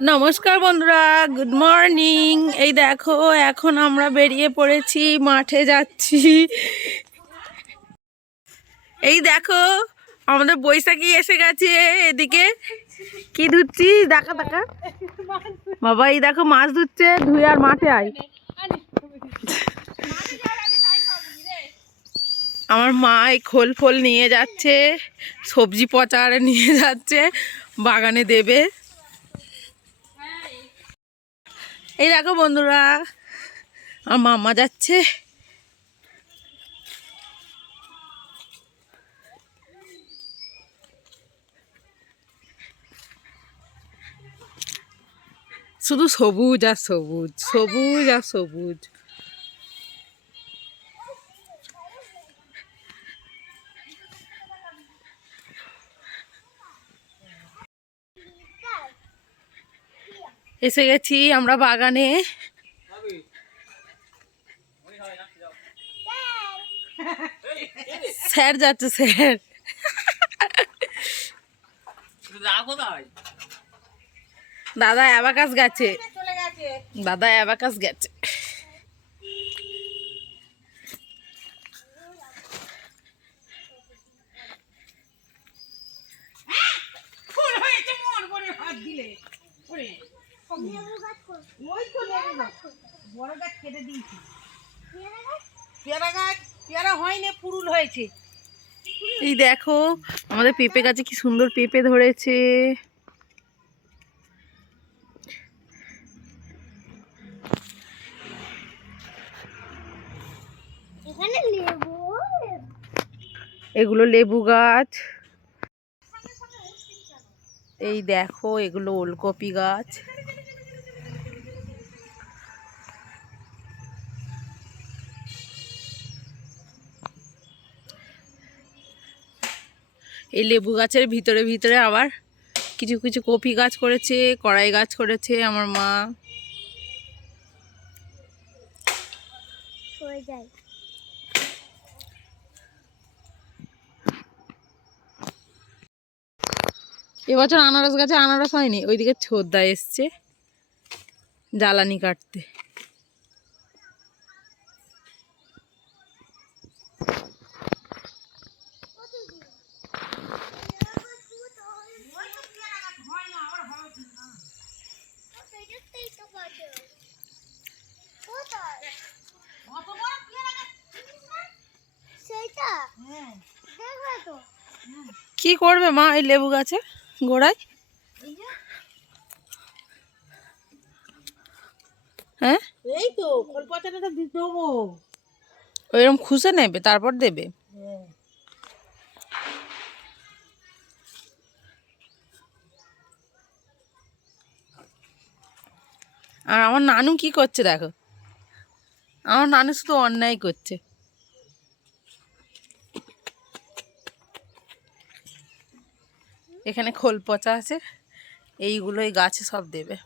নমস্কার বন্ধুরা, good morning. এই দেখো, এখন আমরা বেরিয়ে পড়েছি, মাঠে যাচ্ছি। এই দেখো, আমাদের বৈশাখী এসে গেছে। এদিকে কি ধুচ্ছি, দেখা দেখা বাবা। এই দেখো মাছ ধুচ্ছে, ধুয়ে আর মাঠে আয়। আমার মা এই খোল ফোল নিয়ে যাচ্ছে, সবজি পচারে নিয়ে যাচ্ছে, বাগানে দেবে। এই দেখো বন্ধুরা, আমার মামা যাচ্ছে। শুধু সবুজ আর সবুজ, সবুজ আর সবুজ। এসে গেছি আমরা বাগানে। স্যার যাচ্ছে, স্যার। দাদা অ্যাবাকাস গেছে, দাদা অ্যাবাকাস গেছে। এই দেখো, আমাদের পেঁপে গাছে কি সুন্দর পেঁপে ধরেছে। এগুলো লেবু গাছ। এই দেখো, এগুলো ওলকপি গাছ। এই লেবু গাছের ভিতরে ভিতরে আবার কিছু কিছু কপি গাছ করেছে, কড়াই গাছ করেছে আমার মা। এবছর আনারস গাছে আনারস হয়নি, ওইদিকে ছোদ্দা এসছে জ্বালানি কাটতে। কি করবে মা এই লেবু গাছে গোড়ায়? হ্যাঁ, এই তো খোল পচানোটা দিতে দেবো, ওইরকম খুশে নেবে, তারপর দেবে। আর আমার নানু কি করছে দেখো, আমার নানু শুধু অন্যায় করছে। এখানে খোল পচা আছে, এইগুলোই গাছে সব দেবে।